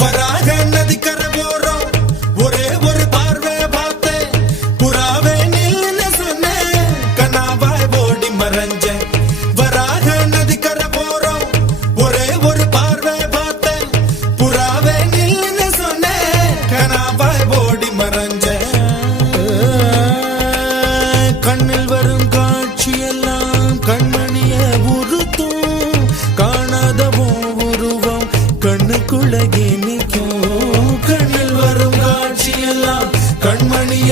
வராக நதிக்கரை போறோம் ஒரே ஒரு பார்வை பார்த்தேன் புறாவே நில்லுன்னு சொன்னேன் கனாவாய் ஓடி மறைஞ்சேன் வராக நதிக்கரை போறோம் ஒரே ஒரு பார்வை பார்த்தேன் புறாவே நில்லுன்னு சொன்னேன் கனாவாய் ஓடி மறைஞ்சேன் கண்ணில் வரும் காட்சியெல்லாம் கண்மணிய உறுத்தும் காணாதவோ உருவம் கண்ணுக்குள்ளே நிற்கும் கண்ணில் வரும் காட்சியெல்லாம் கண்மணிய